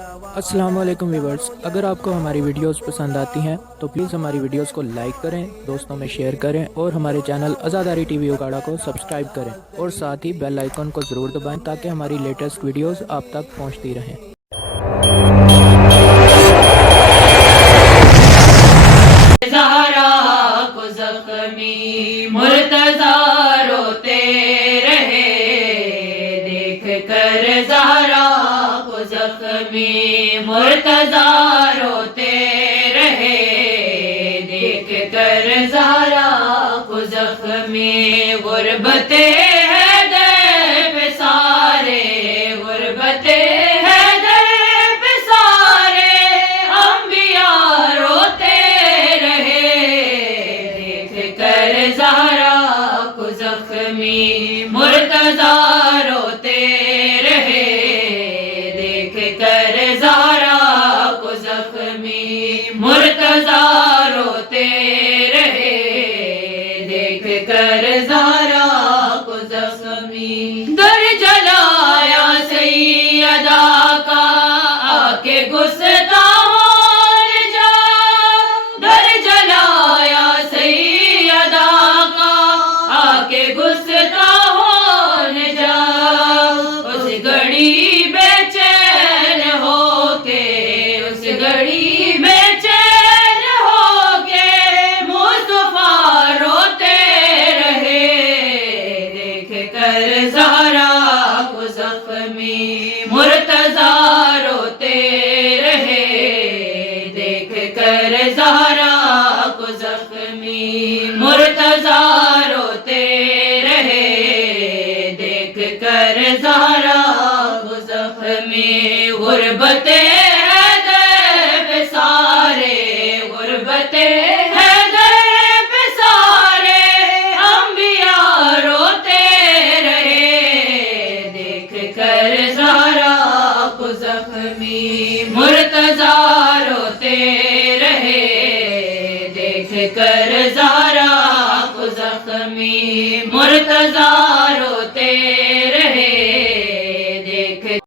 السلام علیکم ویورز، اگر آپ کو ہماری ویڈیوز پسند آتی ہیں تو پلیز ہماری ویڈیوز کو لائک کریں، دوستوں میں شیئر کریں اور ہمارے چینل آزاداری ٹی وی اکاڑا کو سبسکرائب کریں اور ساتھ ہی بیل آئیکن کو ضرور دبائیں تاکہ ہماری لیٹسٹ ویڈیوز آپ تک پہنچتی رہیں۔ زہرا کو زخمی مرتضی روتے رہے، دیکھ کر زہرا کو زخمی مرتضی روتے رہے، دیکھ کر زہرا کو زخمی غربت حیدر پہ سارے، غربت حیدر پہ سارے انبیاء روتے زہرا کو زخمی مرتضی روتے رہے، دیکھ کر زہرا کو زخمی مرتضی روتے رہے، دیکھ کر زہرا کو زخمی در جلایا سیدہ کا آ کے گستاخ مرتضی روتے رہے، دیکھ کر زہرا کو زخمی مرتضی روتے رہے، دیکھ کر زہرا کو زخمی غربت حیدر پہ سارے، غربت حیدر پہ سارے انبیاء روتے رہے، دیکھ کر زخمی مرتضی روتے رہے، دیکھ کر زہرا کو زخمی مرتضی روتے